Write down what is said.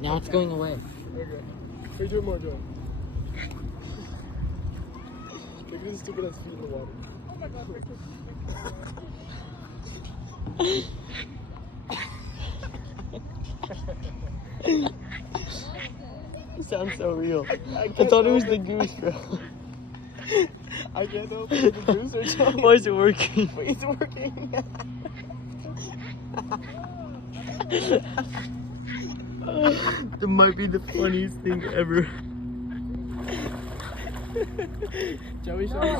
Now it's going away. Okay. Wait, do it more, Joe. Look at his stupid ass feet in the water. Oh my god, It sounds so real. I thought it was the goose, bro. I can't know if it's the goose or Joey. Why is it working? Wait, it's working. That might be the funniest thing ever. Joey, show me.